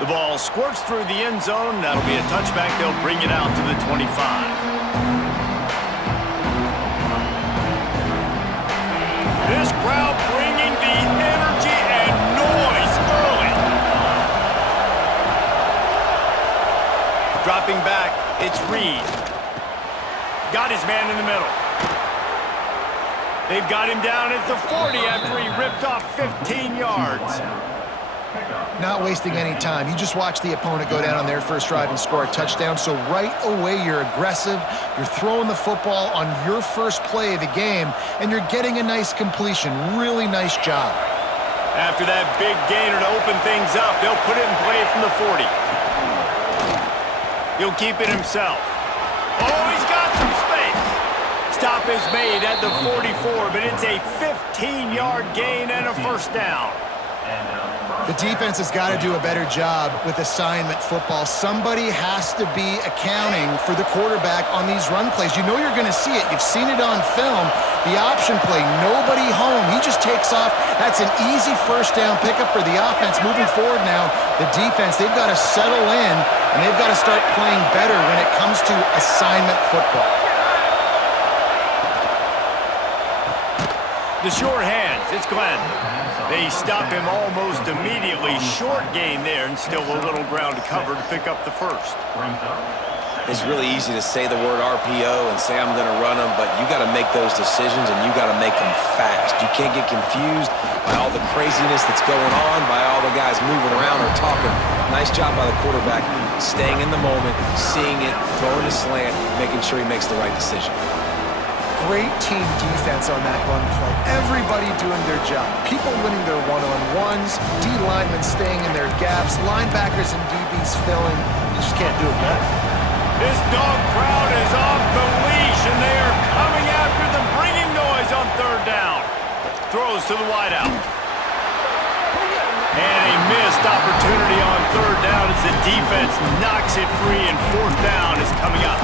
The ball squirts through the end zone. That'll be a touchback. They'll bring it out to the 25. This crowd bringing the energy and noise early. Dropping back, it's Reed. Got his man in the middle. They've got him down at the 40 after he ripped off 15 yards. Not wasting any time. You just watch the opponent go down on their first drive and score a touchdown. So right away, you're aggressive. You're throwing the football on your first play of the game, and you're getting a nice completion. Really nice job. After that big gainer to open things up, they'll put it in play from the 40. He'll keep it himself. Oh, he's got some space. Stop is made at the 44, but it's a 15-yard gain and a first down. The defense has got to do a better job with assignment football. Somebody has to be accounting for the quarterback on these run plays. You know you're going to see it. You've seen it on film. The option play, nobody home. He just takes off. That's an easy first down pickup for the offense. Moving forward now, the defense, they've got to settle in, and they've got to start playing better when it comes to assignment football. The short hands, it's Glenn. They stop him almost immediately. Short gain there, and still a little ground to cover to pick up the first. It's really easy to say the word RPO and say I'm going to run them, but you got to make those decisions, and you got to make them fast. You can't get confused by all the craziness that's going on, by all the guys moving around or talking. Nice job by the quarterback, staying in the moment, seeing it, throwing a slant, making sure he makes the right decision. Great team defense on that run play. Everybody doing their job. People winning their one-on-ones, D linemen staying in their gaps, linebackers and DBs filling. You just can't do it better. This dog crowd is off the leash, and they are coming after them, bringing noise on third down. Throws to the wideout. And a missed opportunity on third down as the defense knocks it free, and fourth down is coming up.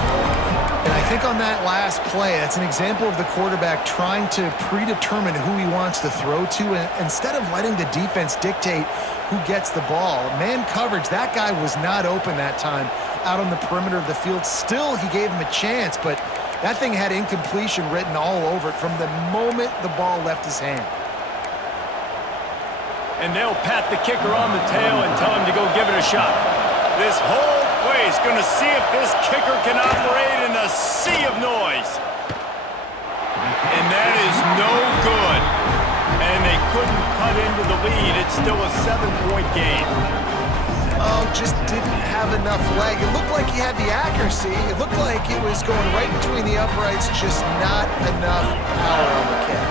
And I think on that last play, that's an example of the quarterback trying to predetermine who he wants to throw to, and instead of letting the defense dictate who gets the ball. Man coverage, that guy was not open that time out on the perimeter of the field. Still, he gave him a chance, but that thing had incompletion written all over it from the moment the ball left his hand. And they'll pat the kicker on the tail and tell him to go give it a shot. This whole play is going to see if this kicker can operate in a sea of noise. And that is no good. And they couldn't cut into the lead. It's still a 7-point game. Oh, just didn't have enough leg. It looked like he had the accuracy. It looked like it was going right between the uprights, just not enough power on the kick.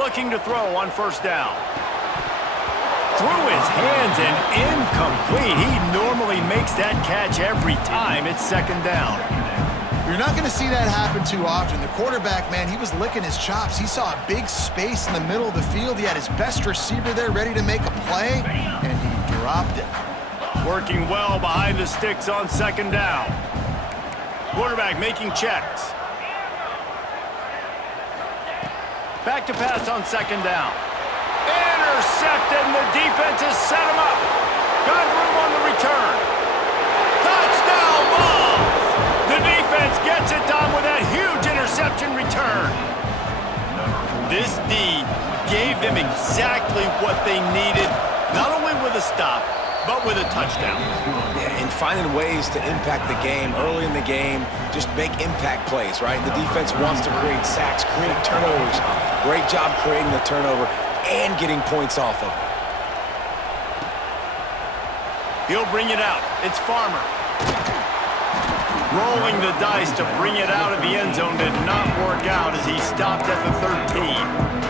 Looking to throw on first down. Through his hands and incomplete. He normally makes that catch every time. It's second down. You're not going to see that happen too often. The quarterback, man, he was licking his chops. He saw a big space in the middle of the field. He had his best receiver there ready to make a play, and he dropped it. Working well behind the sticks on second down. Quarterback making checks. Back to pass on second down. Intercepted, and the defense has set him up. Got room on the return. Touchdown ball! The defense gets it done with that huge interception return. This D gave them exactly what they needed, not only with a stop, but with a touchdown. Yeah, and finding ways to impact the game early in the game, just make impact plays, right? The defense wants to create sacks, create turnovers. Great job creating the turnover and getting points off of it. He'll bring it out. It's Farmer. Rolling the dice to bring it out of the end zone did not work out as he stopped at the 13.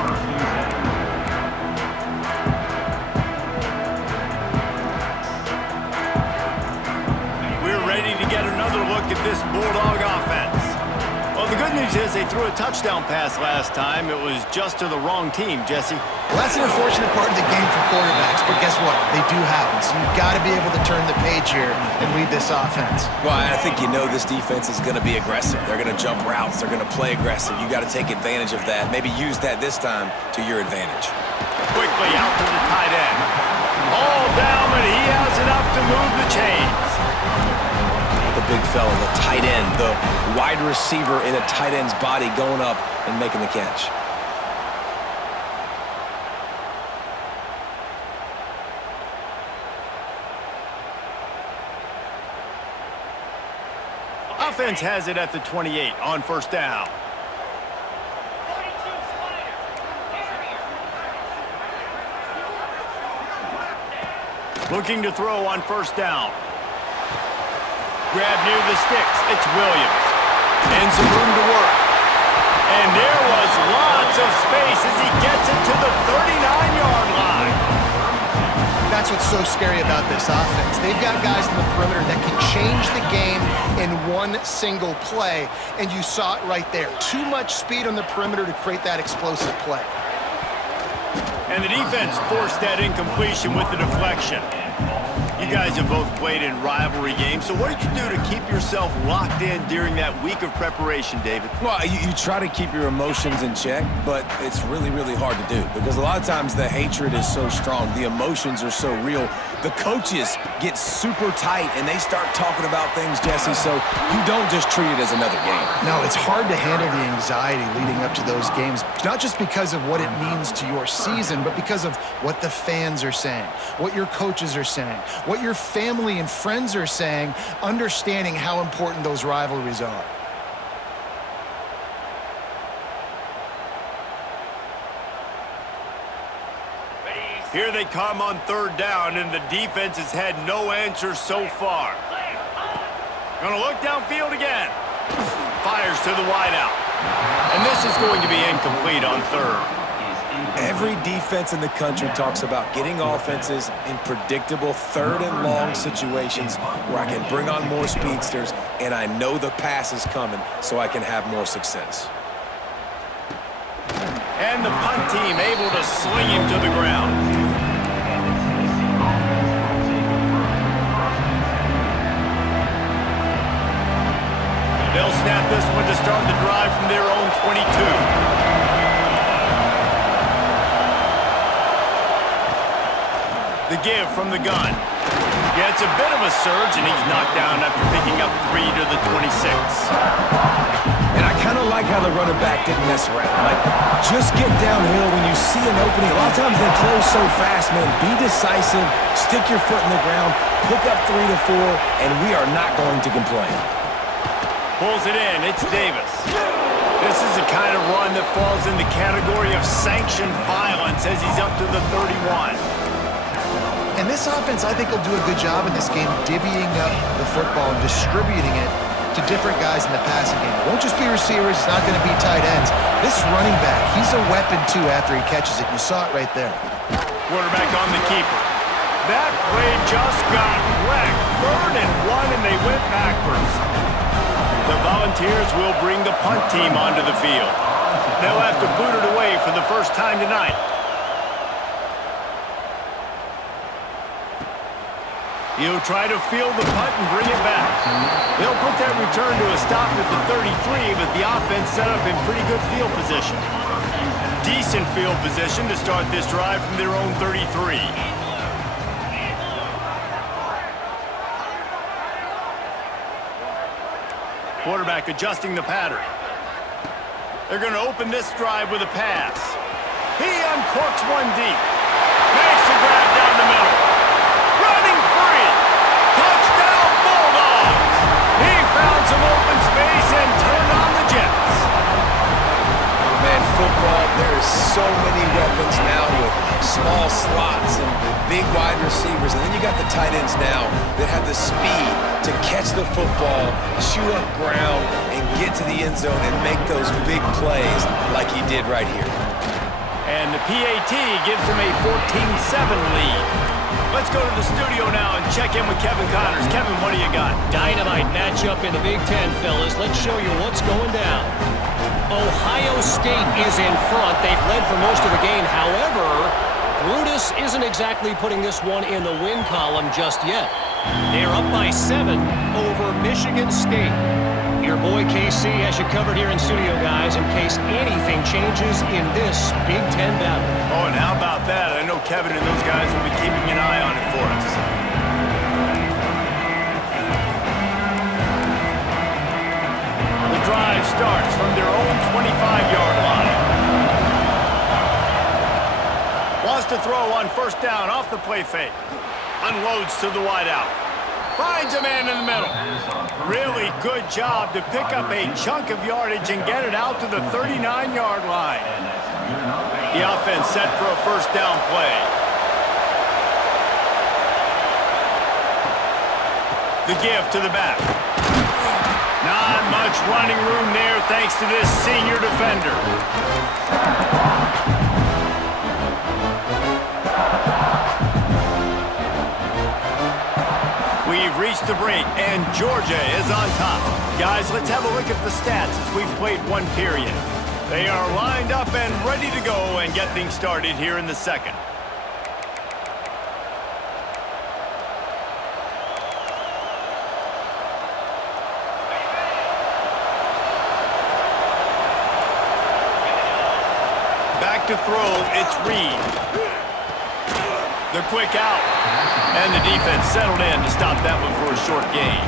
Ready to get another look at this Bulldog offense. Well, the good news is they threw a touchdown pass last time. It was just to the wrong team, Jesse. Well, that's an unfortunate part of the game for quarterbacks, but guess what? They do happen, so you've got to be able to turn the page here and read this offense. Well, I think you know this defense is going to be aggressive. They're going to jump routes. They're going to play aggressive. You got to take advantage of that. Maybe use that this time to your advantage. Quickly out to the tight end. Oh, He has enough to move the chains. The big fella, the tight end, the wide receiver in a tight end's body going up and making the catch. Offense has it at the 28 on first down. Looking to throw on first down. Grab near the sticks. It's Williams. And some room to work. And there was lots of space as he gets it to the 39-yard line. That's what's so scary about this offense. They've got guys in the perimeter that can change the game in one single play, and you saw it right there. Too much speed on the perimeter to create that explosive play. And the defense forced that incompletion with the deflection. You guys have both played in rivalry games, so what did you do to keep yourself locked in during that week of preparation, David? Well, you try to keep your emotions in check, but it's really, really hard to do because a lot of times the hatred is so strong. The emotions are so real. The coaches get super tight, and they start talking about things, Jesse, so you don't just treat it as another game. No, it's hard to handle the anxiety leading up to those games, not just because of what it means to your season, but because of what the fans are saying, what your coaches are saying, what your family and friends are saying, understanding how important those rivalries are. Here they come on third down, and the defense has had no answers so far. Gonna look downfield again. Fires to the wideout. And this is going to be incomplete on third. Every defense in the country talks about getting offenses in predictable third and long situations where I can bring on more speedsters and I know the pass is coming so I can have more success. And the punt team able to sling him to the ground. They'll snap this one to start the drive from their own 22. The give from the gun. Yeah, it's a bit of a surge, and he's knocked down after picking up 3 to the 26. And I kind of like how the running back didn't mess around. Like, just get downhill when you see an opening. A lot of times they close so fast, man. Be decisive, stick your foot in the ground, pick up 3 to 4, and we are not going to complain. Pulls it in. It's Davis. This is the kind of run that falls in the category of sanctioned violence as he's up to the 31. And this offense, I think, will do a good job in this game divvying up the football and distributing it to different guys in the passing game. It won't just be receivers. It's not going to be tight ends. This running back, he's a weapon, too, after he catches it. You saw it right there. Quarterback on the keeper. That play just got wrecked. 3rd and 1, and they went backwards. The Volunteers will bring the punt team onto the field. They'll have to boot it away for the first time tonight. He'll try to field the punt and bring it back. They'll put that return to a stop at the 33, but the offense set up in pretty good field position. Decent field position to start this drive from their own 33. Quarterback adjusting the pattern. They're going to open this drive with a pass. He uncorks one deep. Makes the grab down the middle. Running free. Touchdown, Bulldogs. He found some open space and turned on the Jets. Man, football, there's so many weapons now with small slots and big wide receivers. And then you got the tight ends now that have the speed to catch the football, chew up ground, and get to the end zone and make those big plays like he did right here. And the PAT gives them a 14-7 lead. Let's go to the studio now and check in with Kevin Connors. Kevin, what do you got? Dynamite matchup in the Big Ten, fellas. Let's show you what's going down. Ohio State is in front. They've led for most of the game. However, Brutus isn't exactly putting this one in the win column just yet. They're up by 7 over Michigan State. Your boy KC has you covered here in studio, guys, in case anything changes in this Big Ten battle. Oh, and how about that? I know Kevin and those guys will be keeping an eye on it for us. starts from their own 25-yard line. Wants to throw on first down off the play fake. Unloads to the wideout. Finds a man in the middle. Really good job to pick up a chunk of yardage and get it out to the 39-yard line. The offense set for a first down play. The give to the back. Not much running room there thanks to this senior defender. We've reached the break, and Georgia is on top. Guys, let's have a look at the stats as we've played one period. They are lined up and ready to go and get things started here in the second. Back to throw, it's Reed. The quick out. And the defense settled in to stop that one for a short gain.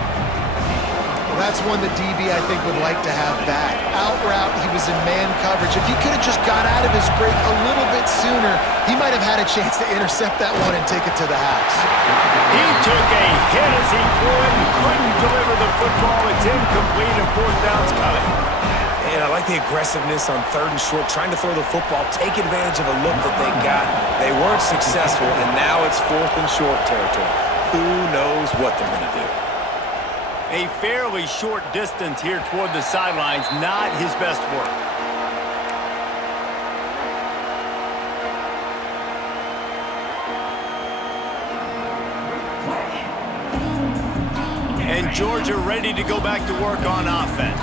Well, that's one the DB, I think, would like to have back. Out route, he was in man coverage. If he could have just got out of his break a little bit sooner, he might have had a chance to intercept that one and take it to the house. He took a hit as he threw it and couldn't deliver the football. It's incomplete and fourth down's coming. And I like the aggressiveness on third and short, trying to throw the football, take advantage of a look that they got. They weren't successful, and now it's fourth and short territory. Who knows what they're going to do? A fairly short distance here toward the sidelines, not his best work. And Georgia ready to go back to work on offense.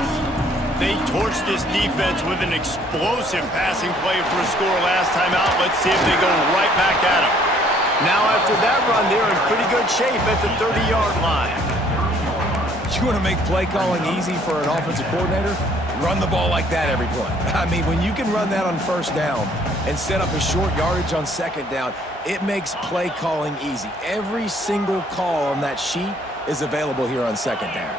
They torched this defense with an explosive passing play for a score last time out. Let's see if they go right back at them. Now after that run, they're in pretty good shape at the 30-yard line. You want to make play calling easy for an offensive coordinator? Run the ball like that every play. I mean, when you can run that on first down and set up a short yardage on second down, it makes play calling easy. Every single call on that sheet is available here on second down.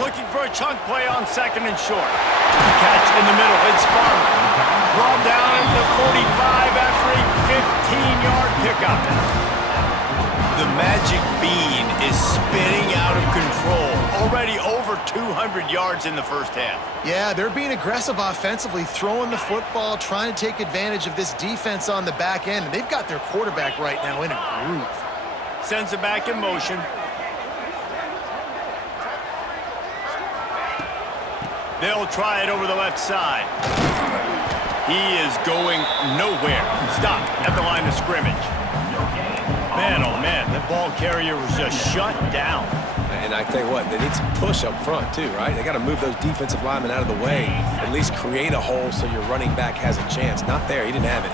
Looking for a chunk play on second and short. Catch in the middle. It's Farmer. Brought down at the 45 after a 15-yard pickup. The magic bean is spinning out of control. Already over 200 yards in the first half. Yeah, they're being aggressive offensively, throwing the football, trying to take advantage of this defense on the back end. And they've got their quarterback right now in a groove. Sends it back in motion. They'll try it over the left side. He is going nowhere. Stop at the line of scrimmage. Man, oh man, that ball carrier was just shut down. And I tell you what, they need some push up front too, right? They got to move those defensive linemen out of the way, at least create a hole so your running back has a chance. Not there, he didn't have it.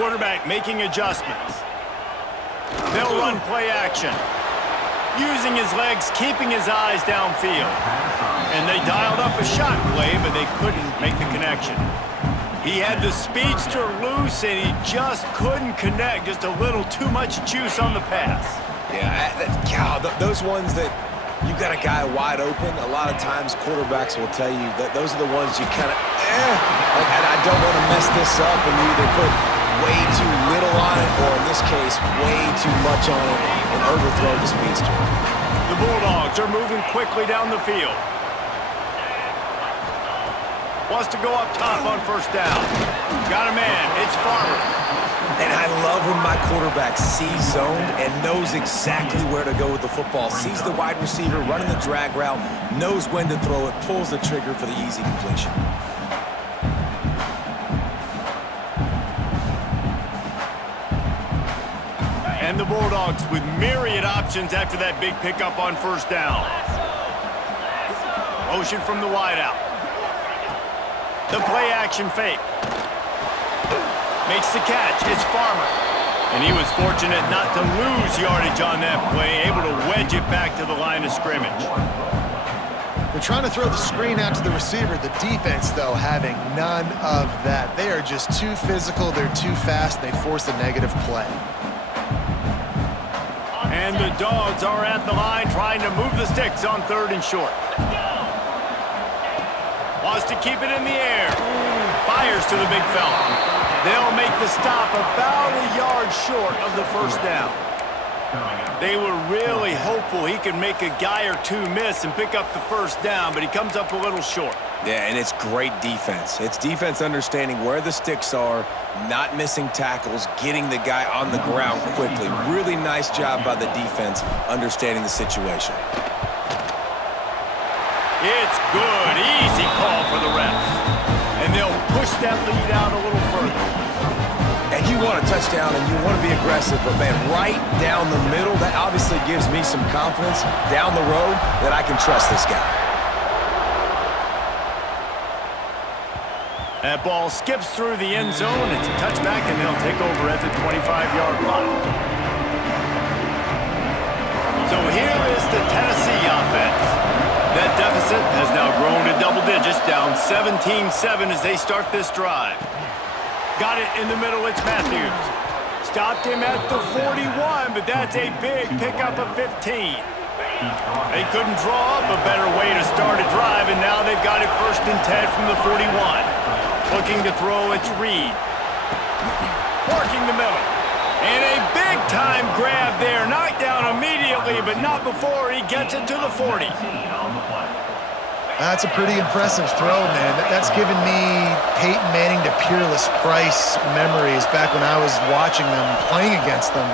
Quarterback making adjustments. They'll run play action. Using his legs, keeping his eyes downfield. And they dialed up a shot play, but they couldn't make the connection. He had the speedster loose, and he just couldn't connect. Just a little too much juice on the pass. Yeah, those ones that you got a guy wide open, a lot of times quarterbacks will tell you that those are the ones you kind of, and I don't want to mess this up, and you either put way too little on it, or in this case, way too much on it, and overthrow the speedster. The Bulldogs are moving quickly down the field. Wants to go up top on first down. Got a man. It's Farmer. And I love when my quarterback sees zone and knows exactly where to go with the football. Sees the wide receiver running the drag route, knows when to throw it, pulls the trigger for the easy completion. And the Bulldogs with myriad options after that big pickup on first down. Motion from the wideout. The play action fake. Makes the catch. It's Farmer. And he was fortunate not to lose yardage on that play, able to wedge it back to the line of scrimmage. They're trying to throw the screen out to the receiver. The defense, though, having none of that. They are just too physical. They're too fast. And they force a negative play. And And the Dogs are at the line trying to move the sticks on 3rd and short. Wants to keep it in the air. Fires to the big fella. They'll make the stop about a yard short of the first down. They were really hopeful he could make a guy or two miss and pick up the first down, but he comes up a little short. Yeah, and it's great defense. It's defense understanding where the sticks are, not missing tackles, getting the guy on the ground quickly. Really nice job by the defense understanding the situation. It's good. Easy call for the refs. And they'll push that lead out a little further. And you want a touchdown and you want to be aggressive, but man, right down the middle, that obviously gives me some confidence down the road that I can trust this guy. That ball skips through the end zone. It's a touchback, and they'll take over at the 25-yard line. So here is the Tennessee offense. That deficit has now grown to double digits, down 17-7 as they start this drive. Got it in the middle, it's Matthews. Stopped him at the 41, but that's a big pickup of 15. They couldn't draw up a better way to start a drive, and now they've got it 1st and 10 from the 41. Looking to throw, it's Reed. Working the middle. And a big-time grab there. Knocked down immediately, but not before he gets it to the 40. That's a pretty impressive throw, man. That's given me Peyton Manning to Peerless Price memories back when I was watching them, playing against them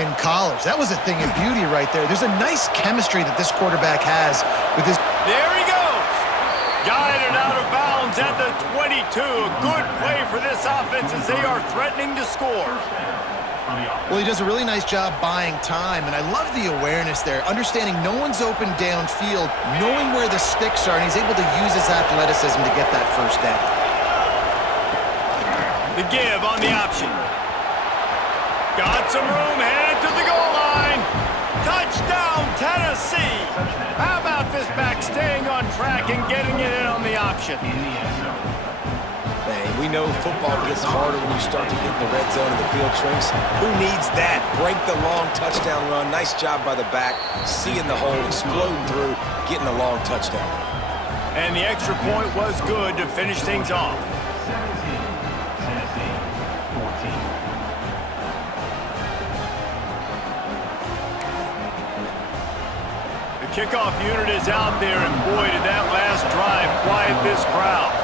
in college. That was a thing of beauty right there. There's a nice chemistry that this quarterback has with his... There he goes. Guided out of bounds at the 22. A good play for this offense as they are threatening to score. Well, he does a really nice job buying time, and I love the awareness there, understanding no one's open downfield, knowing where the sticks are, and he's able to use his athleticism to get that first down. The give on the option. Got some room, headed to the goal line. Touchdown, Tennessee. How about this back staying on track and getting it in on the option? Man, we know football gets harder when you start to get in the red zone and the field shrinks. Who needs that? Break the long touchdown run. Nice job by the back. Seeing the hole, exploding through, getting a long touchdown. And the extra point was good to finish things off. The kickoff unit is out there, and boy, did that last drive quiet this crowd.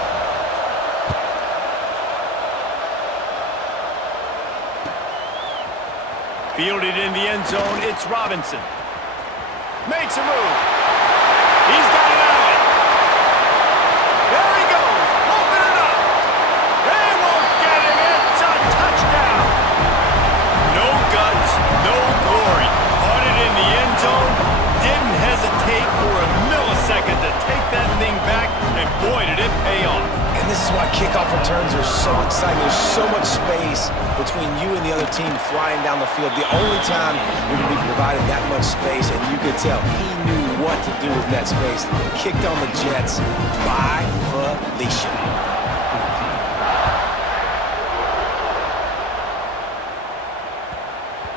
Fielded in the end zone, it's Robinson. Makes a move. He's got it out of it. There he goes. Open it up. They won't get him. It's a touchdown. No guts, no glory. Caught it in the end zone. Didn't hesitate for a millisecond to take that thing back, and boy, did it pay off. And this is why kickoff returns are so exciting. There's so much space between you and the other team flying down the field. The only time you're going to be provided that much space, and you could tell he knew what to do with that space. Kicked on the Jets by Felicia.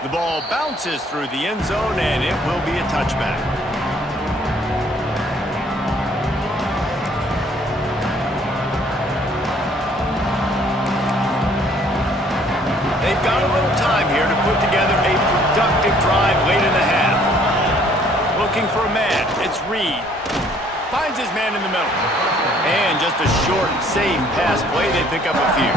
The ball bounces through the end zone, and it will be a touchback. They've got a little time here to put together a productive drive late in the half. Looking for a man, it's Reed. Finds his man in the middle. And just a short, safe pass play, they pick up a few.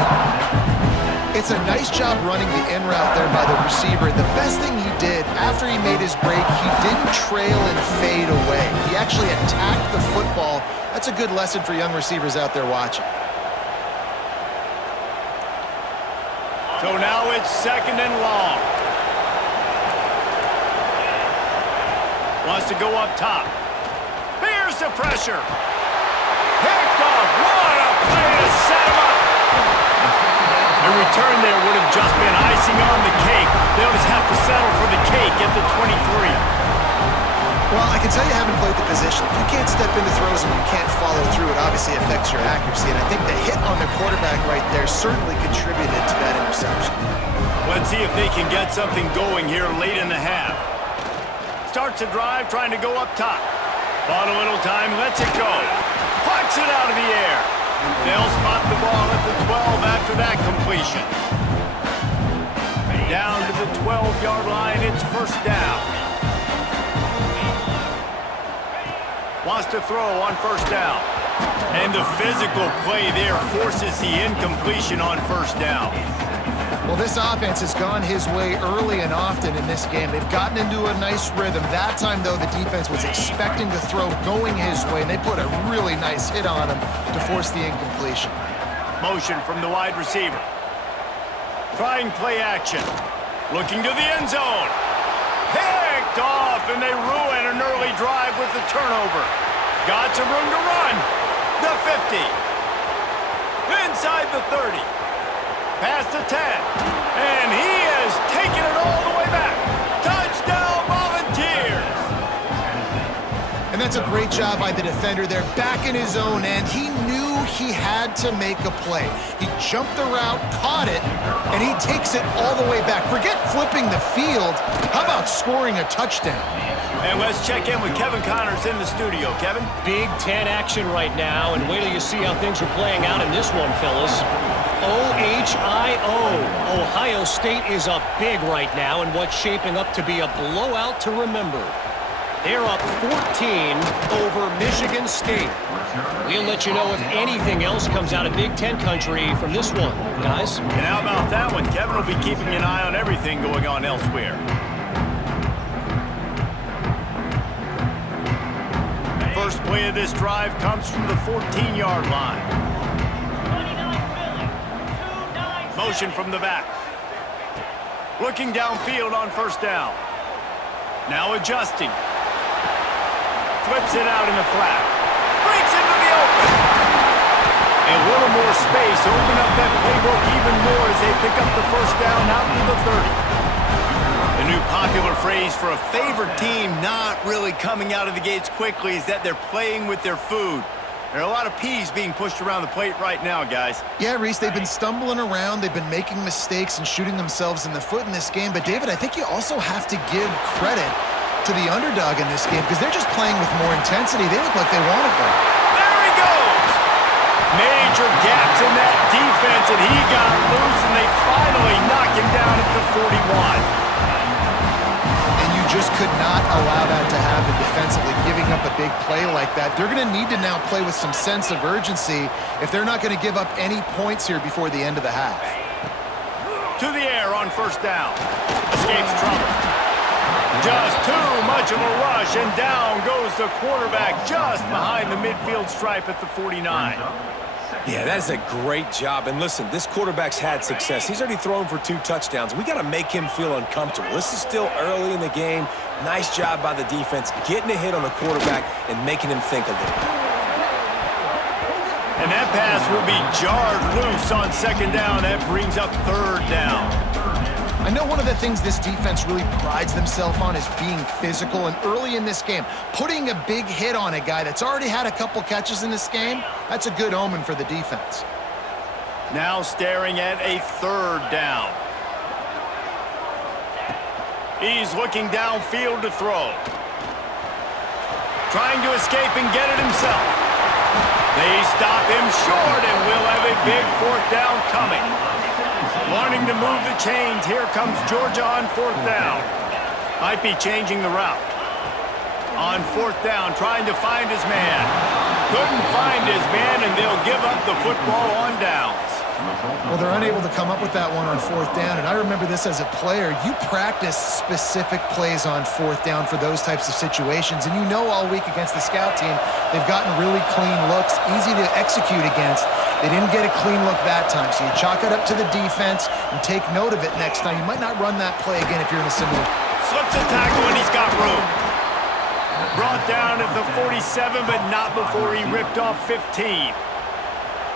It's a nice job running the in route there by the receiver. The best thing he did after he made his break, he didn't trail and fade away. He actually attacked the football. That's a good lesson for young receivers out there watching. So now it's 2nd and long. Wants to go up top. Here's the pressure. Picked off. What a play to set him up. The return there would have just been icing on the cake. They'll just have to settle for the cake at the 23. Well, I can tell you having played the position, if you can't step into throws and you can't follow through, it obviously affects your accuracy. And I think the hit on the quarterback right there certainly contributed to that interception. Let's see if they can get something going here late in the half. Starts the drive, trying to go up top. Bought a little time, lets it go. Pucks it out of the air. They'll spot the ball at the 12 after that completion. Down to the 12-yard line, it's first down. Wants to throw on first down. And the physical play there forces the incompletion on first down. Well, this offense has gone his way early and often in this game. They've gotten into a nice rhythm. That time, though, the defense was expecting the throw going his way, and they put a really nice hit on him to force the incompletion. Motion from the wide receiver. Trying play action. Looking to the end zone. Picked off, and they ruin an early drive with the turnover. Got some room to run. The 50. Inside the 30. Past the 10. And he is taking it all the way back. Touchdown, Volunteers! And that's a great job by the defender there, back in his own end. He knew he had to make a play. He jumped the route, caught it, and he takes it all the way back. Forget flipping the field. How about scoring a touchdown? And let's check in with Kevin Connors in the studio. Kevin? Big Ten action right now, and wait till you see how things are playing out in this one, fellas. OHIO. Ohio State is up big right now in what's shaping up to be a blowout to remember. They're up 14 over Michigan State. We'll let you know if anything else comes out of Big Ten country from this one, guys. And how about that one? Kevin will be keeping an eye on everything going on elsewhere. First play of this drive comes from the 14-yard line. Motion from the back. Looking downfield on first down. Now adjusting. Flips it out in the flat. Breaks into the open. A little more space. Open up that playbook even more as they pick up the first down out to the 30. The new popular phrase for a favored team not really coming out of the gates quickly is that they're playing with their food. There are a lot of peas being pushed around the plate right now, guys. Yeah, Reese, they've been stumbling around. They've been making mistakes and shooting themselves in the foot in this game. But, David, I think you also have to give credit to the underdog in this game because they're just playing with more intensity. They look like they want it there. There he goes! Major gaps in that defense, and he got loose, and they finally knock him down at the 41. Just could not allow that to happen defensively, giving up a big play like that. They're going to need to now play with some sense of urgency if they're not going to give up any points here before the end of the half. To the air on first down. Escapes trouble. Just too much of a rush, and down goes the quarterback just behind the midfield stripe at the 49. Yeah, that is a great job. And listen, this quarterback's had success. He's already thrown for 2 touchdowns. We got to make him feel uncomfortable. This is still early in the game. Nice job by the defense, getting a hit on the quarterback and making him think a little bit. And that pass will be jarred loose on second down. That brings up third down. I know one of the things this defense really prides themselves on is being physical, and early in this game, putting a big hit on a guy that's already had a couple catches in this game, that's a good omen for the defense. Now staring at a third down. He's looking downfield to throw. Trying to escape and get it himself. They stop him short, and we'll have a big fourth down coming. Wanting to move the chains, here comes Georgia on fourth down. Might be changing the route. On fourth down, trying to find his man. Couldn't find his man, and they'll give up the football on downs. Well, they're unable to come up with that one on fourth down, and I remember this as a player. You practice specific plays on fourth down for those types of situations, and you know all week against the scout team, they've gotten really clean looks, easy to execute against. They didn't get a clean look that time, so you chalk it up to the defense and take note of it next time. You might not run that play again if you're in a similar... Slips a tackle, and he's got room. Brought down at the 47, but not before he ripped off 15.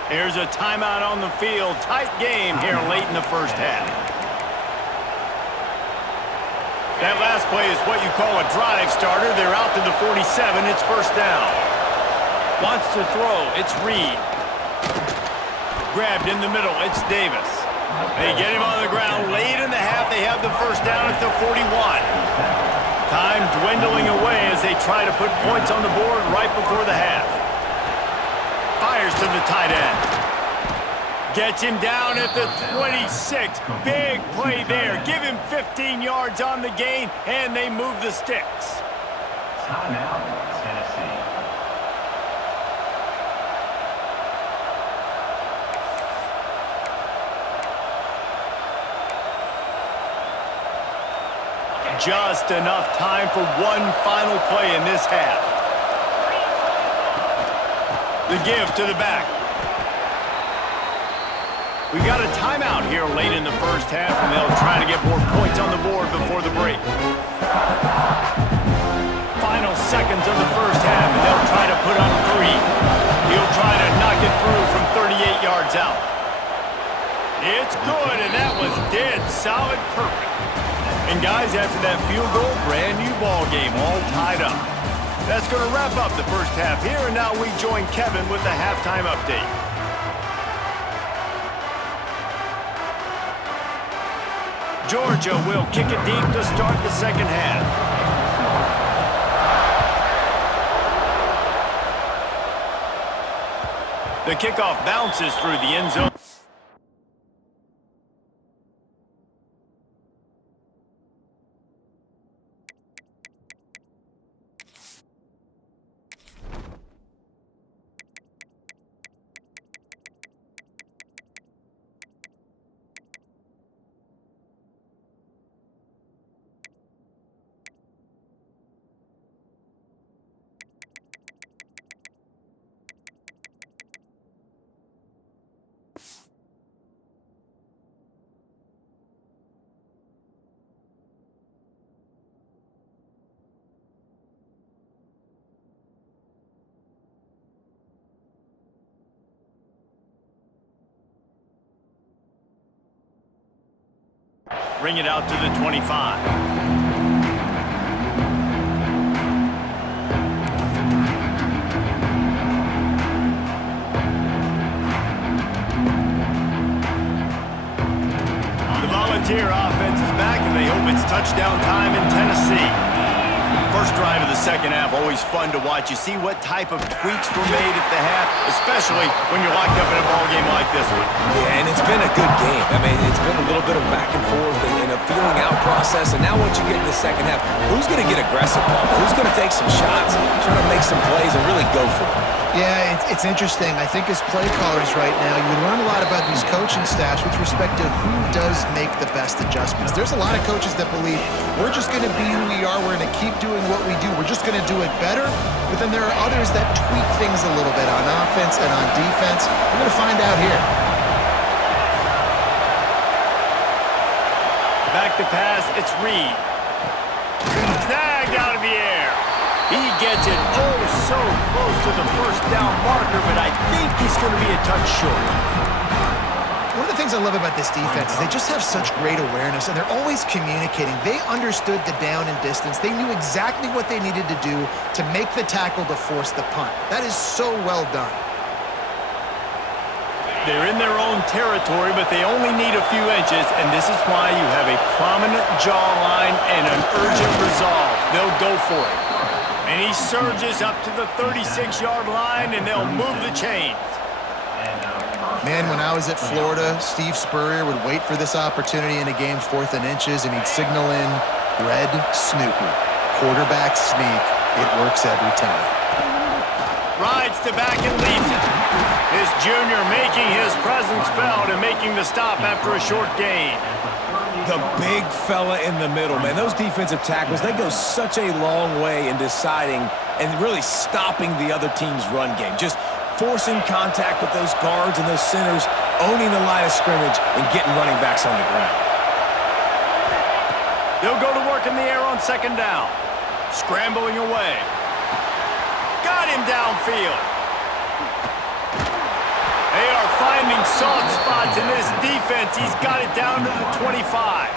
Here's a timeout on the field. Tight game here late in the first half. That last play is what you call a drive starter. They're out to the 47. It's first down. Wants to throw. It's Reed. Grabbed in the middle. It's Davis. They get him on the ground. Late in the half, they have the first down at the 41. Time dwindling away as they try to put points on the board right before the half. Fires to the tight end. Gets him down at the 26. Big play there. Give him 15 yards on the gain, and they move the sticks. Timeout, Tennessee. Just enough time for one final play in this half. The give to the back. We got a timeout here late in the first half, and they'll try to get more points on the board before the break. Final seconds of the first half, and they'll try to put on 3. He'll try to knock it through from 38 yards out. It's good, and that was dead solid perfect. And guys, after that field goal, brand new ball game, all tied up. That's going to wrap up the first half here, and now we join Kevin with the halftime update. Georgia will kick it deep to start the second half. The kickoff bounces through the end zone. Bring it out to the 25. The Volunteer offense is back, and they hope it's touchdown time in Tennessee. First drive of the second half, always fun to watch. You see what type of tweaks were made at the half, especially when you're locked up in a ball game like this one. Yeah, and it's been a good game. I mean, it's been a little bit of back and forth and a feeling out process. And now once you get in the second half, who's going to get aggressive, Paul? Who's going to take some shots, try to make some plays, and really go for it? Yeah, it's interesting. I think as play callers right now, you learn a lot about these coaching staffs with respect to who does make the best adjustments. There's a lot of coaches that believe we're just going to be who we are. We're going to keep doing what we do. We're just going to do it better. But then there are others that tweak things a little bit on offense and on defense. We're going to find out here. Back to pass, it's Reed. Snagged out of the air. He gets it oh so close to the first down marker, but I think he's going to be a touch short. One of the things I love about this defense is they just have such great awareness, and they're always communicating. They understood the down and distance. They knew exactly what they needed to do to make the tackle to force the punt. That is so well done. They're in their own territory, but they only need a few inches, and this is why you have a prominent jawline and an urgent resolve. They'll go for it. And he surges up to the 36-yard line, and they'll move the chains. Man, when I was at Florida, Steve Spurrier would wait for this opportunity in a game 4th and inches, and he'd signal in red Snoopy. Quarterback sneak. It works every time. Rides to back and leads it. His junior making his presence felt and making the stop after a short gain. The big fella in the middle, man. Those defensive tackles, they go such a long way in deciding and really stopping the other team's run game. Just forcing contact with those guards and those centers, owning the line of scrimmage, and getting running backs on the ground. They'll go to work in the air on second down. Scrambling away. Got him downfield. They are finding soft spots in this defense. He's got it down to the 25.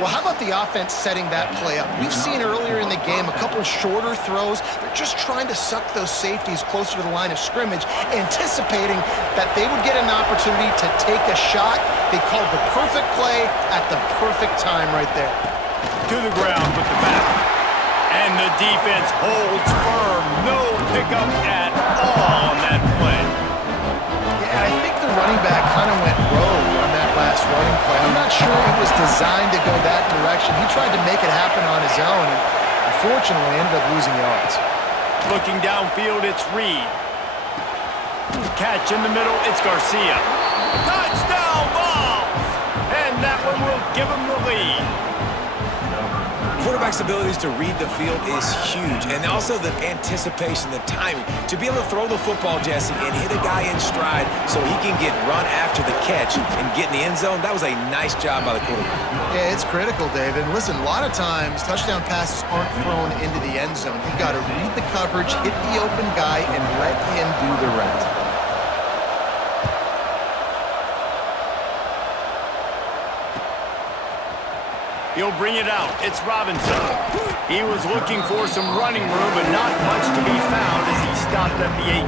Well, how about the offense setting that play up? We've seen earlier in the game a couple shorter throws. They're just trying to suck those safeties closer to the line of scrimmage, anticipating that they would get an opportunity to take a shot. They called the perfect play at the perfect time right there. to the ground with the back. And the defense holds firm. No pickup at all on that play. Yeah, I think the running back kind of went rogue on that last running play. I'm not sure it was designed to go that direction. He tried to make it happen on his own and unfortunately ended up losing yards. Looking downfield, it's Reed. Catch in the middle, it's Garcia. Touchdown Vols! And that one will give him the lead. Quarterback's abilities to read the field is huge, and also the anticipation, the timing. To be able to throw the football, Jesse, and hit a guy in stride so he can get run after the catch and get in the end zone, that was a nice job by the quarterback. Yeah, it's critical, David. And listen, a lot of times touchdown passes aren't thrown into the end zone. You've got to read the coverage, hit the open guy, and let him do the rest. He'll bring it out. It's Robinson. He was looking for some running room, but not much to be found as he stopped at the 18.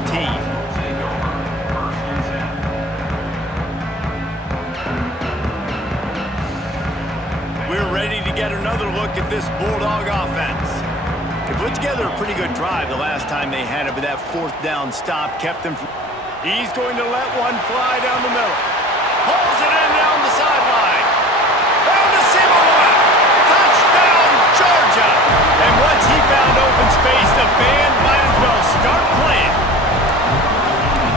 We're ready to get another look at this Bulldog offense. They put together a pretty good drive the last time they had it, but that fourth down stop kept them from... He's going to let one fly down the middle. Pulls it in down the sideline. Found a seam on the left. Touchdown, Georgia! And once he found open space, the band might as well start playing.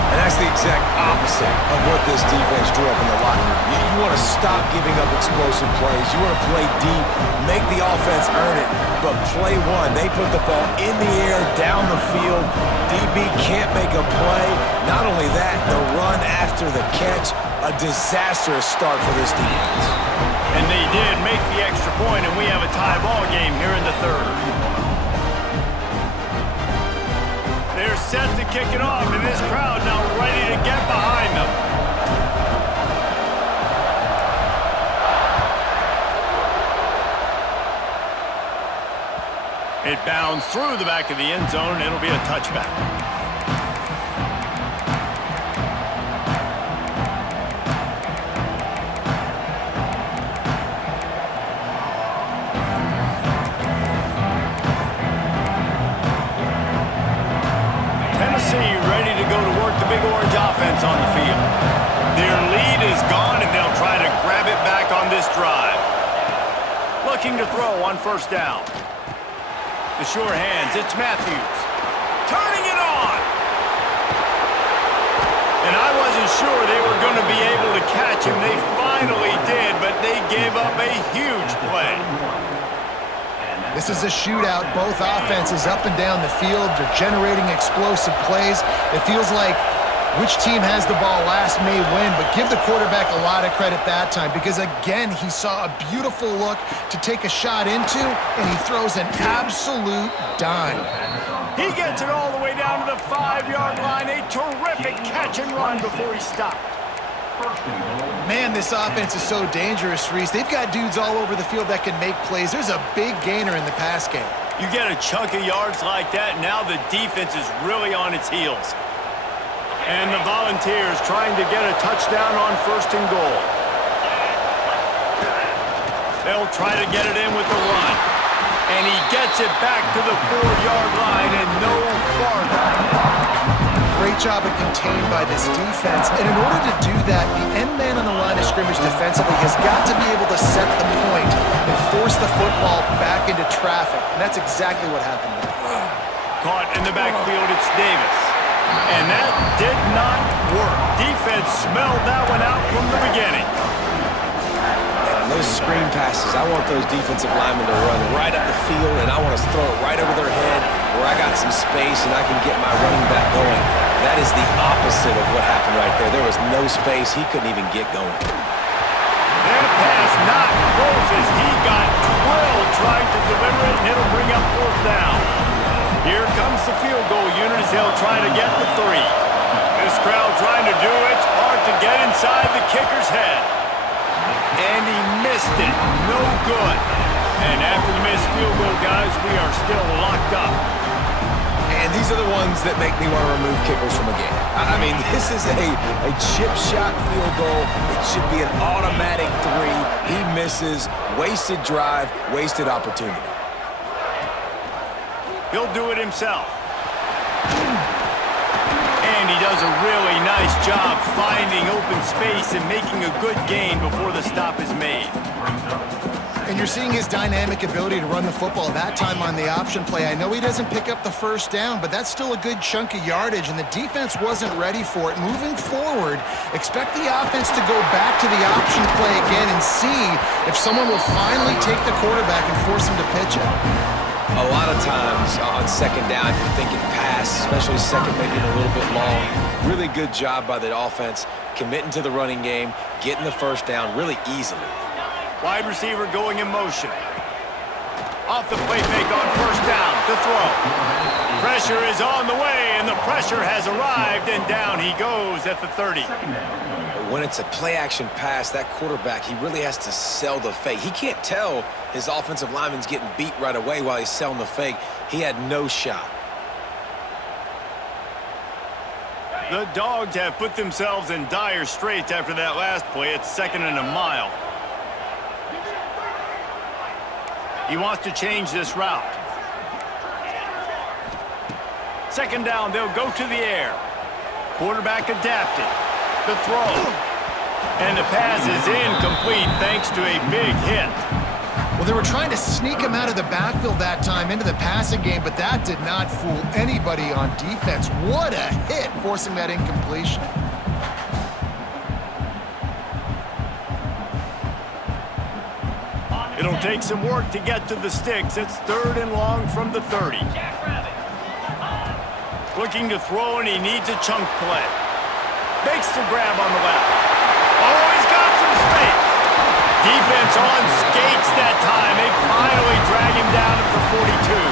And that's the exact opposite of what this defense drew up in the locker room. You want to stop giving up explosive plays. You want to play deep, make the offense earn it. But play one, they put the ball in the air, down the field. DB can't make a play. Not only that, the run after the catch, a disastrous start for this defense. And they did make the extra point, and we have a tie ball game here in the third. They're set to kick it off, and this crowd now ready to get behind them. It bounds through the back of the end zone, and it'll be a touchback. Ready to go to work the big orange offense on the field. Their lead is gone, and they'll try to grab it back on this drive. Looking to throw on first down. The sure hands, it's Matthews. Turning it on! And I wasn't sure they were going to be able to catch him. They finally did, but they gave up a huge play. This is a shootout. Both offenses up and down the field. They're generating explosive plays. It feels like which team has the ball last may win, but give the quarterback a lot of credit that time because, again, he saw a beautiful look to take a shot into, and he throws an absolute dime. He gets it all the way down to the 5-yard line. A terrific catch and run before he stopped. Man, this offense is so dangerous, Reese. They've got dudes all over the field that can make plays. There's a big gainer in the pass game. You get a chunk of yards like that, now the defense is really on its heels. And the Volunteers trying to get a touchdown on first and goal. They'll try to get it in with the run. And he gets it back to the 4-yard line and no farther. Great job of contained by this defense. And in order to do that, the end man on the line of scrimmage defensively has got to be able to set the point and force the football back into traffic. And that's exactly what happened there. Caught in the backfield, it's Davis. And that did not work. Defense smelled that one out from the beginning. And those screen passes, I want those defensive linemen to run right up the field, and I want to throw it right over their head where I got some space and I can get my running back going. That is the opposite of what happened right there. There was no space. He couldn't even get going. That pass not close as he got drilled trying to deliver it, and it'll bring up fourth down. Here comes the field goal unit as they'll try to get the 3. This crowd trying to do its part to get inside the kicker's head. And he missed it. No good. And after the missed field goal, guys, we are still locked up. And these are the ones that make me want to remove kickers from a game. I mean, this is a chip shot field goal. It should be an automatic 3. He misses. Wasted drive, wasted opportunity. He'll do it himself. And he does a really nice job finding open space and making a good gain before the stop is made. And you're seeing his dynamic ability to run the football, that time on the option play. I know he doesn't pick up the first down, but that's still a good chunk of yardage, and the defense wasn't ready for it. Moving forward, expect the offense to go back to the option play again and see if someone will finally take the quarterback and force him to pitch it. A lot of times on second down, you're thinking pass, especially second, maybe a little bit long. Really good job by the offense, committing to the running game, getting the first down really easily. Wide receiver going in motion. Off the play fake on first down to throw. Pressure is on the way, and the pressure has arrived, and down he goes at the 30. When it's a play-action pass, that quarterback, he really has to sell the fake. He can't tell his offensive lineman's getting beat right away while he's selling the fake. He had no shot. The Dogs have put themselves in dire straits after that last play. It's 2nd and a mile. He wants to change this route. 2nd down, they'll go to the air. Quarterback adapted. The throw. And the pass is incomplete thanks to a big hit. Well, they were trying to sneak him out of the backfield that time into the passing game, but that did not fool anybody on defense. What a hit, forcing that incompletion. It'll take some work to get to the sticks. It's 3rd and long from the 30. Looking to throw, and he needs a chunk play. Makes the grab on the left. Oh, he's got some space. Defense on skates that time. They finally drag him down at the 42.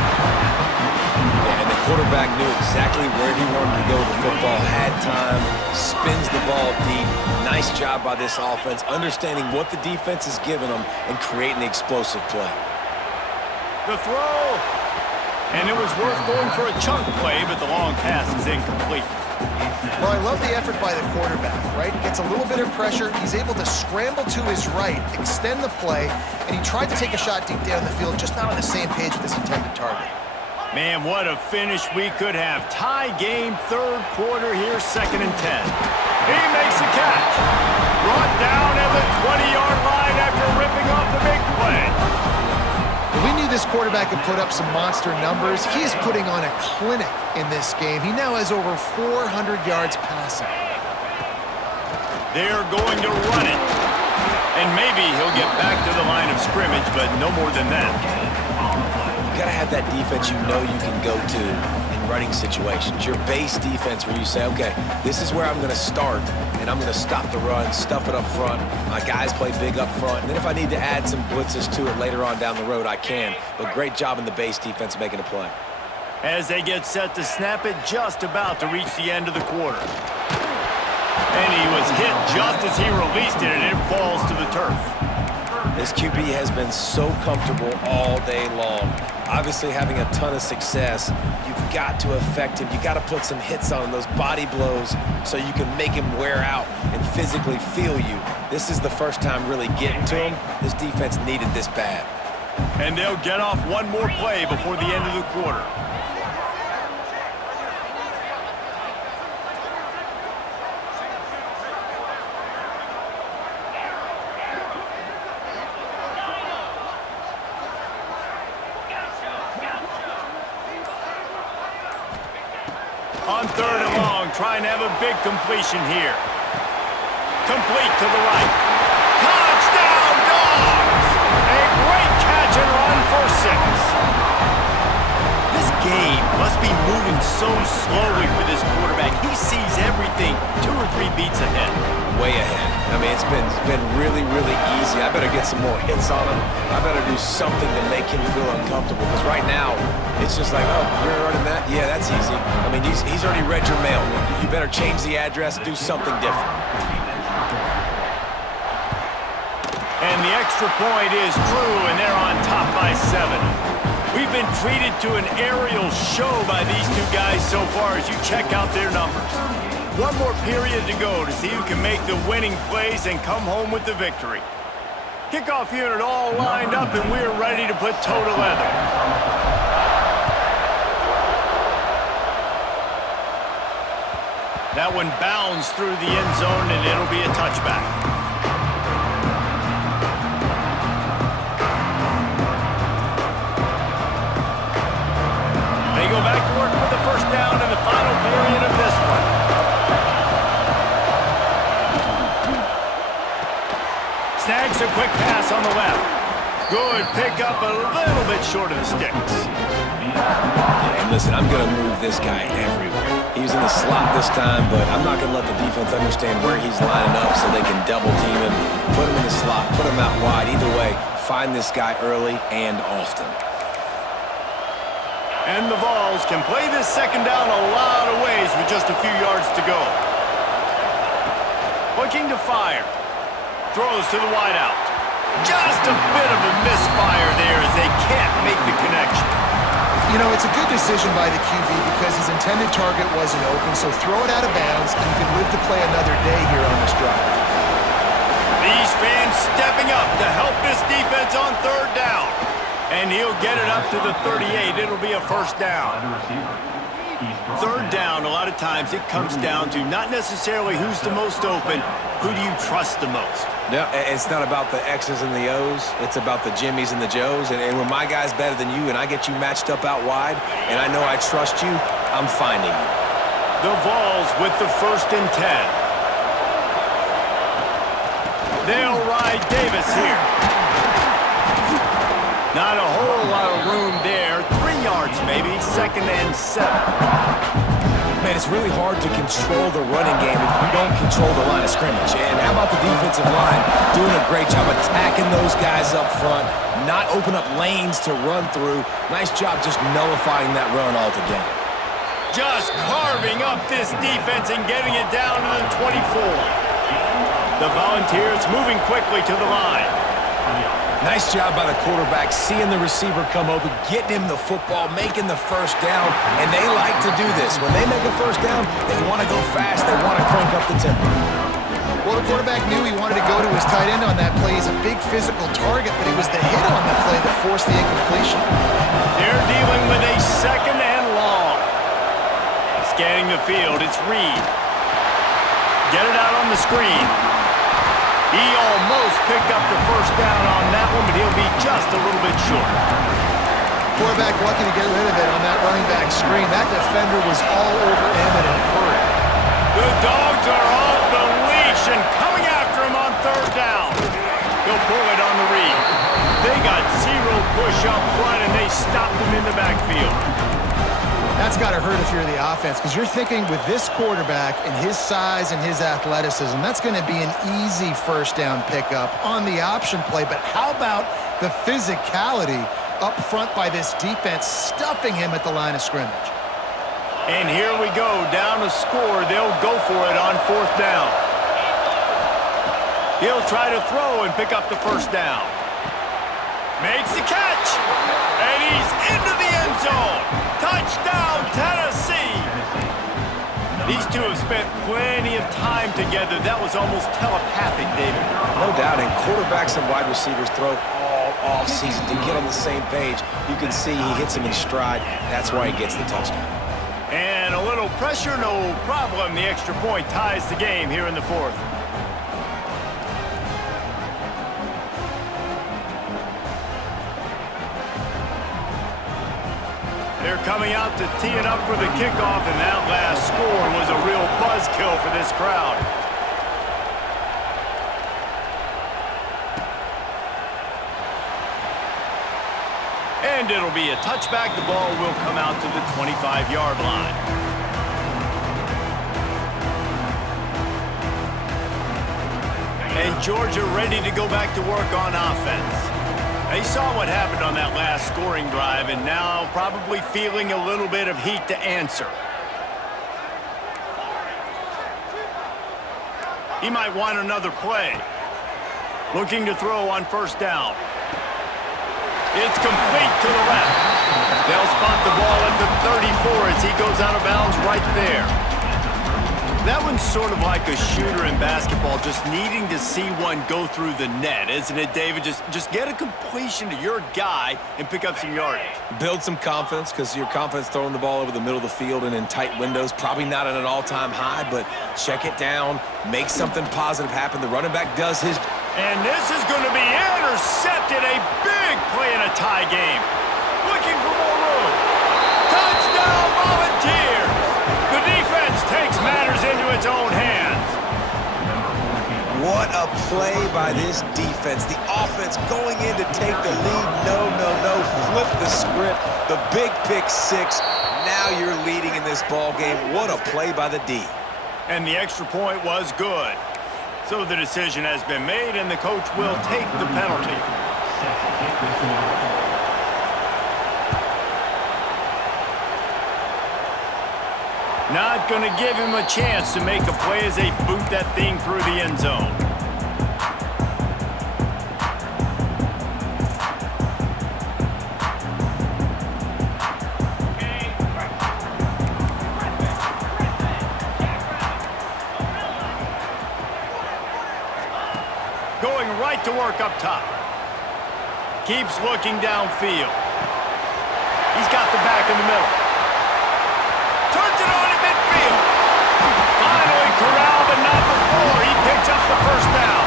Yeah, and the quarterback knew exactly where he wanted to go with the football, had time, spins the ball deep. Nice job by this offense, understanding what the defense is giving them and creating the explosive play. The throw. And it was worth going for a chunk play, but the long pass is incomplete. Well, I love the effort by the quarterback, right? Gets a little bit of pressure. He's able to scramble to his right, extend the play, and he tried to take a shot deep down the field, just not on the same page with his intended target. Man, what a finish we could have. Tie game, 3rd quarter here, 2nd and 10. He makes the catch. Brought down at the 20-yard line after ripping off the big play. We knew this quarterback could put up some monster numbers. He is putting on a clinic in this game. He now has over 400 yards passing. They're going to run it. And maybe he'll get back to the line of scrimmage, but no more than that. You got to have that defense you know you can go to in running situations. Your base defense where you say, okay, this is where I'm going to start, and I'm going to stop the run, stuff it up front. My guys play big up front. And then if I need to add some blitzes to it later on down the road, I can. But great job in the base defense making a play. As they get set to snap it, just about to reach the end of the quarter. And he was hit just as he released it, and it falls to the turf. This QB has been so comfortable all day long. Obviously having a ton of success. You've got to affect him. You've got to put some hits on him, those body blows, so you can make him wear out and physically feel you. This is the first time really getting to him. This defense needed this bad. And they'll get off one more play before the end of the quarter. On 3rd and long, trying to have a big completion here. Complete to the right. Touchdown, Dogs! A great catch and run for 6. This game must be moving so slowly for this quarterback. He sees everything 2 or 3 beats ahead. Way ahead. I mean, it's been really, really easy. I better get some more hits on him. I better do something to make him feel uncomfortable. Because right now, it's just like, oh, you're running that? Yeah, that's easy. I mean, he's already read your mail. You better change the address, do something different. And the extra point is true, and they're on top by 7. We've been treated to an aerial show by these two guys so far as you check out their numbers. One more period to go to see who can make the winning plays and come home with the victory. Kickoff unit all lined up, and we're ready to put toe to leather. That one bounds through the end zone, and it'll be a touchback. They go back to work with the first down in the final period of this one. Snags a quick pass on the left. Good pickup, a little bit short of the sticks. Yeah, and listen, I'm going to move this guy everywhere. He's in the slot this time, but I'm not going to let the defense understand where he's lining up so they can double team him, put him in the slot, put him out wide. Either way, find this guy early and often. And the Vols can play this second down a lot of ways with just a few yards to go. Looking to fire. Throws to the wideout. Just a bit of a misfire there as they can't make the connection. You know, it's a good decision by the QB because his intended target wasn't open, so throw it out of bounds, and you can live to play another day here on this drive. These fans stepping up to help this defense on third down. And he'll get it up to the 38. It'll be a first down. Third down, a lot of times it comes down to not necessarily who's the most open, who do you trust the most? No, it's not about the X's and the O's. It's about the Jimmies and the Joes. And when my guy's better than you and I get you matched up out wide and I know I trust you, I'm finding you. The Vols with the 1st and 10. They'll ride Davis here. Not a whole lot of room there. 3 yards maybe, 2nd and 7. Man, it's really hard to control the running game if you don't control the line of scrimmage. And how about the defensive line doing a great job attacking those guys up front, not open up lanes to run through. Nice job just nullifying that run altogether. Just carving up this defense and getting it down to the 24. The Volunteers moving quickly to the line. Nice job by the quarterback, seeing the receiver come open, getting him the football, making the first down, and they like to do this. When they make a first down, they want to go fast, they want to crank up the tempo. Well, the quarterback knew he wanted to go to his tight end on that play. He's a big physical target, but it was the hit on the play that forced the incompletion. They're dealing with a 2nd and long. Scanning the field, it's Reed. Get it out on the screen. He almost picked up the first down on that one, but he'll be just a little bit short. Quarterback lucky to get rid of it on that running back screen. That defender was all over him in a hurry. The Dogs are off the leash and coming after him on 3rd down. He'll pull it on the read. They got 0 push up front, and they stopped him in the backfield. That's got to hurt if you're the offense, because you're thinking with this quarterback and his size and his athleticism, that's going to be an easy first down pickup on the option play. But how about the physicality up front by this defense, stuffing him at the line of scrimmage? And here we go, down a score. They'll go for it on 4th down. He'll try to throw and pick up the first down. Makes the catch, and he's into the end zone. Touchdown, Tennessee! These two have spent plenty of time together. That was almost telepathic, David. No doubt, and quarterbacks and wide receivers throw all off-season to get on the same page. You can see he hits him in stride. That's why he gets the touchdown. And a little pressure, no problem. The extra point ties the game here in the 4th. They're coming out to tee it up for the kickoff, and that last score was a real buzzkill for this crowd. And it'll be a touchback. The ball will come out to the 25-yard line. And Georgia ready to go back to work on offense. They saw what happened on that last scoring drive, and now probably feeling a little bit of heat to answer. He might want another play. Looking to throw on 1st down. It's complete to the left. They'll spot the ball at the 34 as he goes out of bounds right there. That one's sort of like a shooter in basketball, just needing to see one go through the net, isn't it, David? Just get a completion to your guy and pick up some yardage. Build some confidence, because your confidence throwing the ball over the middle of the field and in tight windows, probably not at an all-time high, but check it down, make something positive happen. The running back does his... And this is going to be intercepted. A big play in a tie game. Looking for more room. Touchdown, Volunteers! The defense takes matters into its own hands. What a play by this defense. The offense going in to take the lead. No. Flip the script. The big pick six. Now you're leading in this ball game. What a play by the D. And the extra point was good. So the decision has been made, and the coach will take the penalty. Not going to give him a chance to make a play as they boot that thing through the end zone. Going right to work up top. Keeps looking downfield. He's got the back in the middle. Turns it on in midfield. Finally corralled, but not before. He picks up the first down.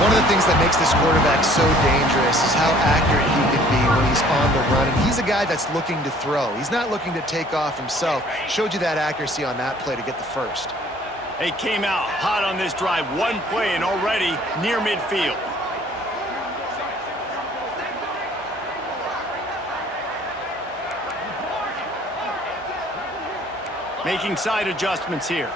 One of the things that makes this quarterback so dangerous is how accurate he can be when he's on the run. And he's a guy that's looking to throw. He's not looking to take off himself. Showed you that accuracy on that play to get the first. They came out hot on this drive. One play and already near midfield. Making side adjustments here.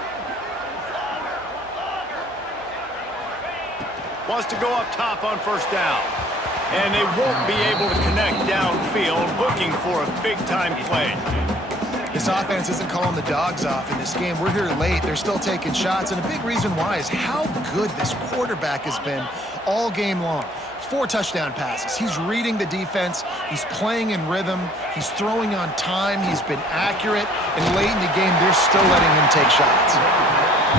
Wants to go up top on first down. And they won't be able to connect downfield, looking for a big-time play. This offense isn't calling the dogs off in this game. We're here late. They're still taking shots, and a big reason why is how good this quarterback has been all game long. 4 touchdown passes. He's reading the defense. He's playing in rhythm. He's throwing on time. He's been accurate. And late in the game, they're still letting him take shots.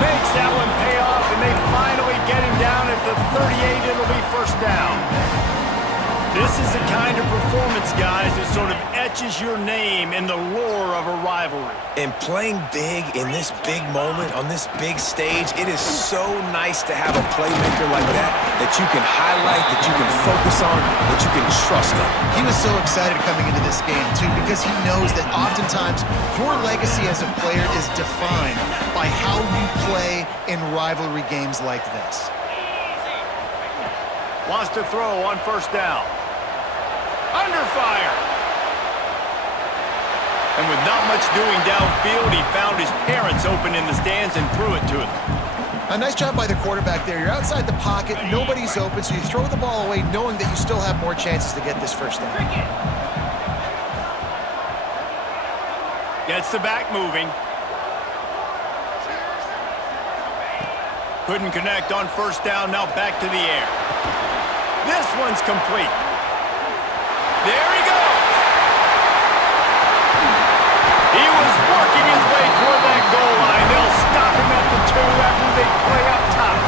Makes that one pay off, and they finally get him down at the 38. It'll be first down. This is the kind of performance, guys, that sort of etches your name in the lore of a rivalry. And playing big in this big moment, on this big stage, it is so nice to have a playmaker like that you can highlight, that you can focus on, that you can trust in. He was so excited coming into this game, too, because he knows that oftentimes your legacy as a player is defined by how you play in rivalry games like this. Wants to throw on first down. Under fire. And with not much doing downfield, he found his parents open in the stands and threw it to him. A nice job by the quarterback there. You're outside the pocket, nobody's open, so you throw the ball away knowing that you still have more chances to get this first down. Gets the back moving. Couldn't connect on first down, now back to the air. This one's complete. There he goes. He was working his way toward that goal line. They'll stop him at the 2 after they play up top.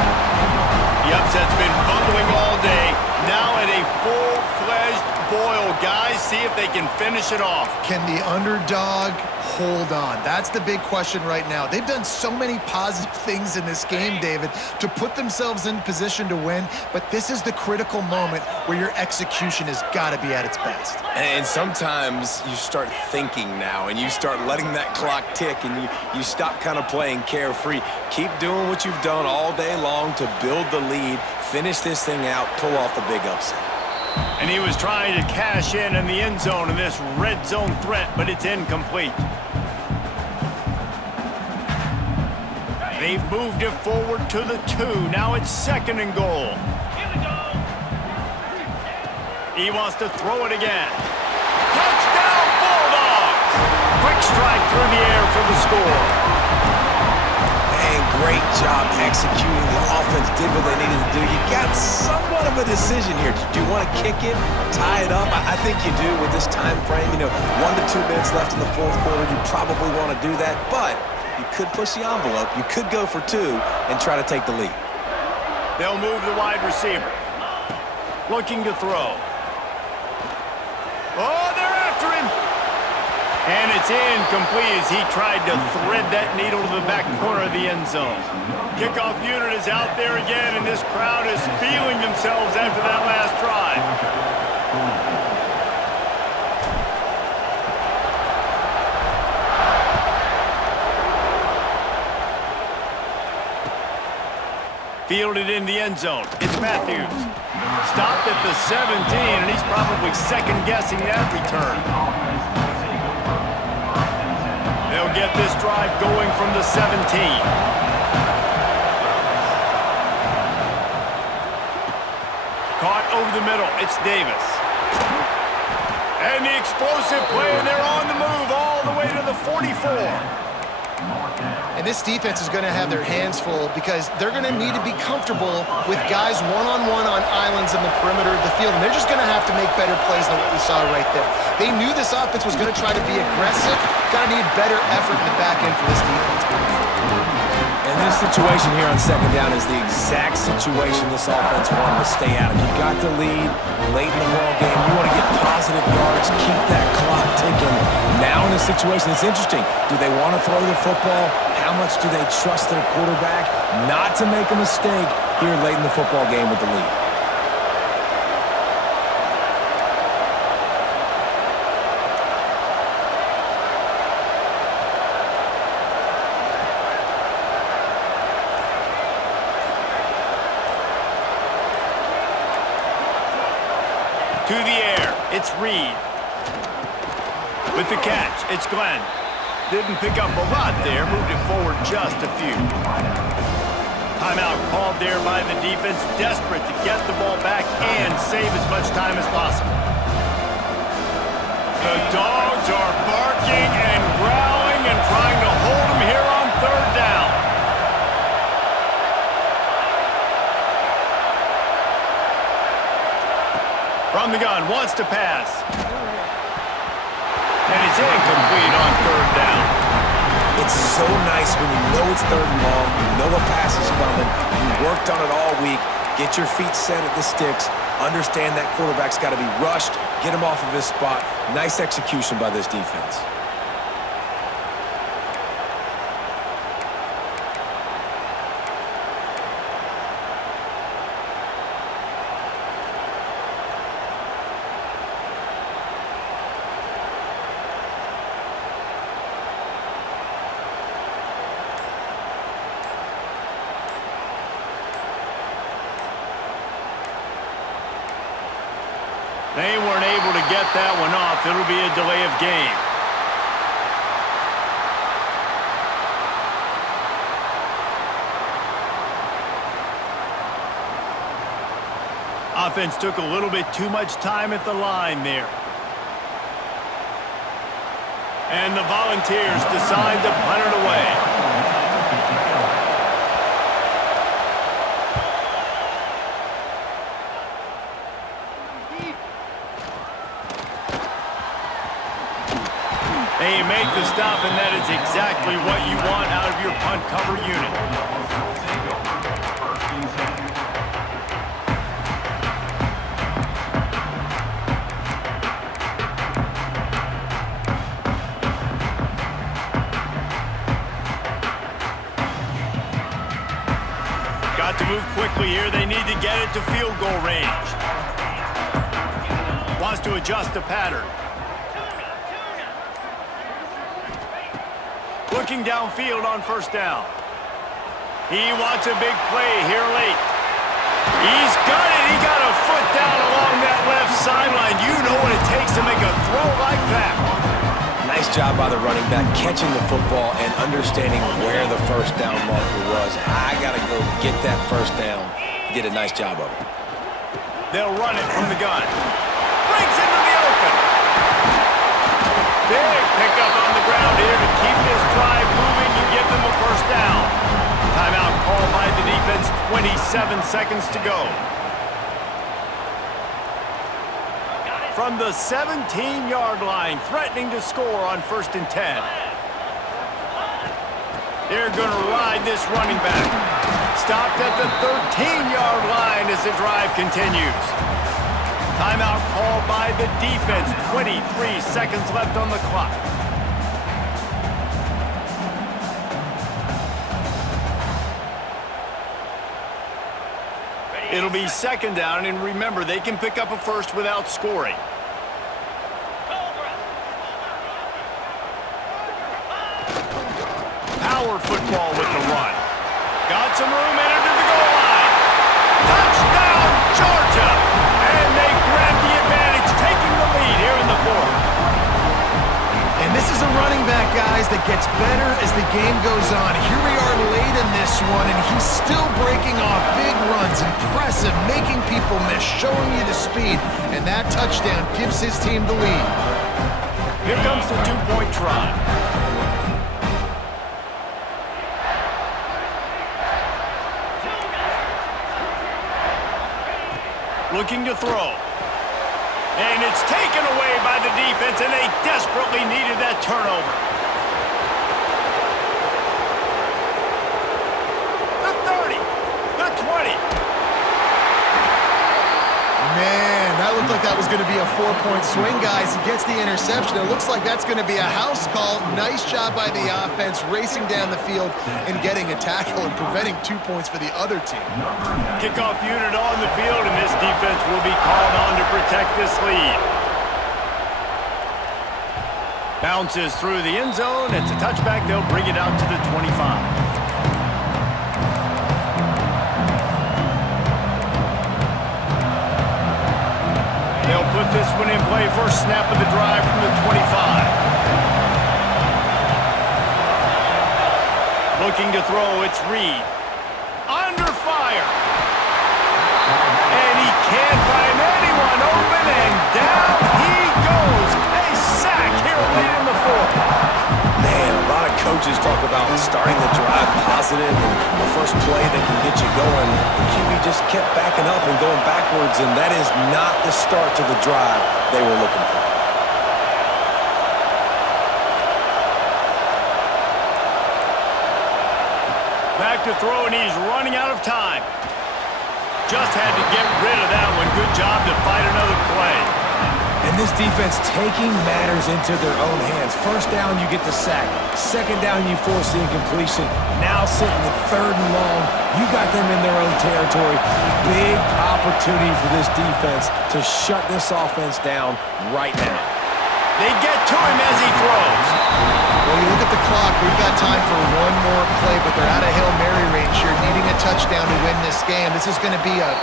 The upset's been bubbling all day. Now at a full-fledged boil. Guys, see if they can finish it off. Can the underdog hold on? That's the big question right now. They've done so many positive things in this game, David, to put themselves in position to win, but this is the critical moment where your execution has got to be at its best. And sometimes you start thinking now, and you start letting that clock tick, and you stop kind of playing carefree. Keep doing what you've done all day long to build the lead, finish this thing out, pull off the big upset. And he was trying to cash in the end zone in this red zone threat, but it's incomplete. They've moved it forward to the 2. Now it's 2nd and goal. He wants to throw it again. Touchdown, Bulldogs! Quick strike through the air for the score. And great job executing. The offense did what they needed to do. You got somewhat of a decision here. Do you want to kick it, tie it up? I think you do with this time frame. 1 to 2 minutes left in the fourth quarter. You probably want to do that, but you could push the envelope. You could go for 2 and try to take the lead. They'll move the wide receiver. Looking to throw. Oh, they're after him. And it's incomplete as he tried to thread that needle to the back corner of the end zone. Kickoff unit is out there again, and this crowd is feeling themselves after that last drive. Fielded in the end zone. It's Matthews. Stopped at the 17, and he's probably second-guessing that return. They'll get this drive going from the 17. Caught over the middle. It's Davis. And the explosive play, and they're on the move all the way to the 44. And this defense is going to have their hands full because they're going to need to be comfortable with guys one-on-one on islands in the perimeter of the field. And they're just going to have to make better plays than what we saw right there. They knew this offense was going to try to be aggressive. Got to need better effort in the back end for this defense. And this situation here on second down is the exact situation this offense wanted to stay out of. You got the lead late in the ball game. You want to get positive yards, keep that clock ticking. Now in this situation, it's interesting. Do they want to throw the football? How much do they trust their quarterback not to make a mistake here late in the football game with the lead? To the air, it's Reed. With the catch, it's Glenn. Didn't pick up a lot there, moved it forward just a few. Timeout called there by the defense, desperate to get the ball back and save as much time as possible. The Dogs are barking and growling and trying to hold them here on third down. From the gun, wants to pass. And he's incomplete on third down. It's so nice when you know it's third and long, you know a pass is coming, you worked on it all week, get your feet set at the sticks, understand that quarterback's got to be rushed, get him off of his spot. Nice execution by this defense. They weren't able to get that one off. It'll be a delay of game. Offense took a little bit too much time at the line there. And the Volunteers decide to punt it away. They make the stop, and that is exactly what you want out of your punt cover unit. Got to move quickly here. They need to get it to field goal range. Wants to adjust the pattern. Looking downfield on first down. He wants a big play here late. He's got it. He got a foot down along that left sideline. You know what it takes to make a throw like that. Nice job by the running back, catching the football and understanding where the first down marker was. I got to go get that first down. Did a nice job of it. They'll run it from the gun. Breaks into the open. Big pickup on the ground here to keep this drive moving. You give them a first down. Timeout called by the defense, 27 seconds to go. From the 17-yard line, threatening to score on 1st and 10. They're going to ride this running back. Stopped at the 13-yard line as the drive continues. Timeout called by the defense, 23 seconds left on the clock. It'll be 2nd down, and remember, they can pick up a first without scoring. Power football with the run. Got some room, entered to the goal line. Touchdown, Georgia! And they grab the advantage, taking the lead here in the 4th. And this is a running back, guys, that gets better as the game goes on. Here we are late in this one, and he's still breaking off big runs. Impressive, making people miss, showing you the speed. And that touchdown gives his team the lead. Here comes the 2-point try. Looking to throw. And it's taken away by the defense, and they desperately needed that turnover. The 30, the 20. Man, that looked like that was going to be a 4-point swing, guys. He gets the interception. It looks like that's going to be a house call. Nice job by the offense, racing down the field and getting a tackle and preventing 2 points for the other team. Kickoff unit on the field, and this defense will be called on to protect this lead. Bounces through the end zone. It's a touchback. They'll bring it out to the 25. They'll put this one in play. First snap of the drive from the 25. Looking to throw, it's Reed. Under fire. And he can't find anyone open, and down he goes. A sack here late in the 4th. Man, a lot of coaches talk about starting the drive positive and the first play that can get you going. The QB just kept backing up and going backwards, and that is not the start to the drive they were looking for. Back to throw, and he's running out of time. Just had to get rid of that one. Good job to fight another play. And this defense taking matters into their own hands. First down, you get the sack. Second down, you force the incompletion. Now sitting at 3rd and long, you got them in their own territory. Big opportunity for this defense to shut this offense down right now. They get to him as he throws. Well, you look at the clock, we've got time for one more play, but they're out of Hail Mary range here, needing a touchdown to win this game. This is going to be a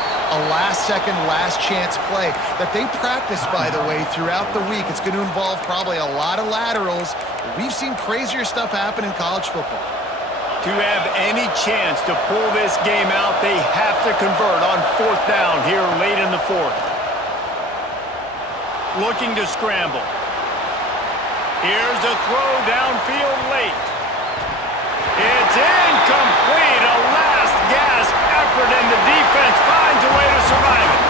last-second, last-chance play that they practice, by the way, throughout the week. It's going to involve probably a lot of laterals. We've seen crazier stuff happen in college football. To have any chance to pull this game out, they have to convert on 4th down here late in the 4th. Looking to scramble. Here's a throw downfield late. It's incomplete. A last-gasp effort, and the defense finds a way to survive it.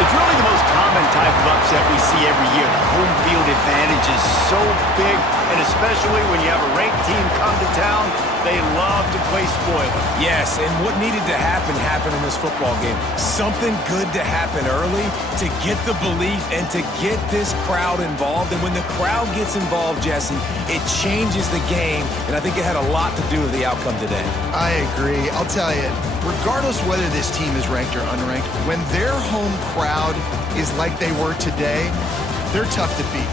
It's really the most common type of upset we see every year. The home field advantage is so big, and especially when you have a ranked team come to town, they love to play spoiler. Yes, and what needed to happen happened in this football game. Something good to happen early to get the belief and to get this crowd involved. And when the crowd gets involved, Jesse, it changes the game, and I think it had a lot to do with the outcome today. I agree. I'll tell you, regardless whether this team is ranked or unranked, when their home crowd is like they were today, they're tough to beat,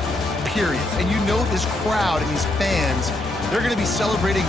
period. And you know this crowd and these fans, they're going to be celebrating